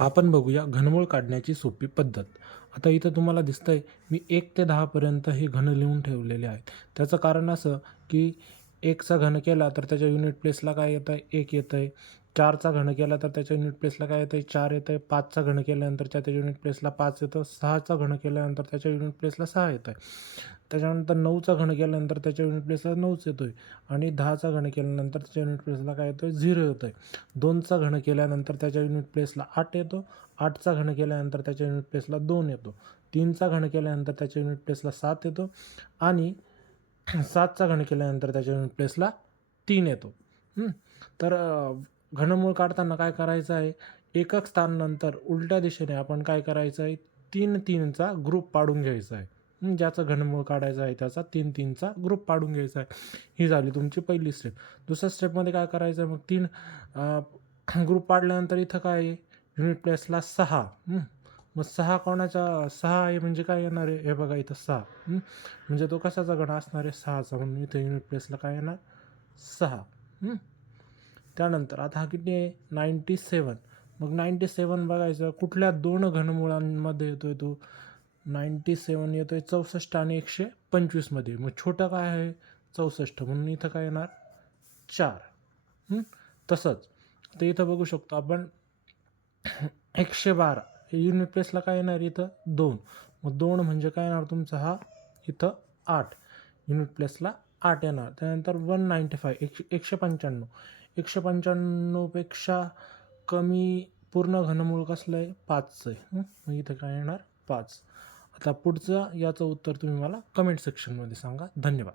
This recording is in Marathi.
आपण बघूया घनमूळ काढण्याची सोपी पद्धत. आता इथं तुम्हाला दिसतंय मी 1 ते 10 पर्यंत हे घन लिहून ठेवलेले आहेत. त्याचं कारण असं, की 1चा घन केला तर त्याच्या युनिट प्लेसला काय येतंय 1 येतंय. 4चा घन केला तर त्याच्या युनिट प्लेसला काय येतंय 4 येतंय. 5चा घन केल्यानंतर त्याच्या युनिट प्लेसला 5 येतं. 6चा घन केल्यानंतर त्याच्या युनिट प्लेसला 6 येतंय. त्याच्यानंतर 9चा घन केल्यानंतर त्याच्या युनिट प्लेसला 9च येतोय आणि 10चा घन केल्यानंतर त्याच्या युनिट प्लेसला काय येतोय 0 येतोय. 2चा घन केल्यानंतर त्याच्या युनिट प्लेसला 8 येतो. 8चा घन केल्यानंतर त्याच्या युनिट प्लेसला 2 येतो. 3चा घन केल्यानंतर त्याच्या युनिट प्लेसला 7 येतो आणि 7चा घन केल्यानंतर त्याच्या युनिट प्लेसला 3 येतो. तर घनमूळ काढताना काय करायचं आहे, एकक स्थानानंतर उलट्या दिशेने आपण काय करायचं आहे 3-3चा ग्रुप पाडून घ्यायचा आहे. ज्याचं घनमूळ काढायचं आहे त्याचा 3-3चा ग्रुप पाडून घ्यायचा आहे. ही झाली तुमची पहिली स्टेप. दुसऱ्या स्टेपमध्ये काय करायचं आहे मग 3 ग्रुप पाडल्यानंतर इथं काय आहे युनिट प्लेसला 6. मग 6 कोणाचा 6 आहे म्हणजे काय येणार आहे हे बघा इथं 6. म्हणजे तो कशाचा गण असणार आहे 6चा म्हणून इथं युनिट प्लेसला काय येणार 6. त्यानंतर आता हा किती आहे 97. मग 97 बघायचं कुठल्या दोन घनमुळांमध्ये येतोय तो 97 येतोय 64 आणि 125 मध्ये. मग छोटं काय आहे 64 म्हणून इथं काय येणार 4. तसंच तर इथं बघू शकतो आपण 112 हे युनिट प्लेसला काय येणार इथं 2. मग 2 म्हणजे काय येणार तुमचा हा इथं 8 युनिट प्लेसला 8 येणार. त्यानंतर 195 195 195 पेक्षा कमी पूर्ण घनमूळ कसलं आहे 5चं आहे. मग इथं काय येणार 5. आता पुढचं याचं उत्तर तुम्ही मला कमेंट सेक्शनमध्ये सांगा. धन्यवाद.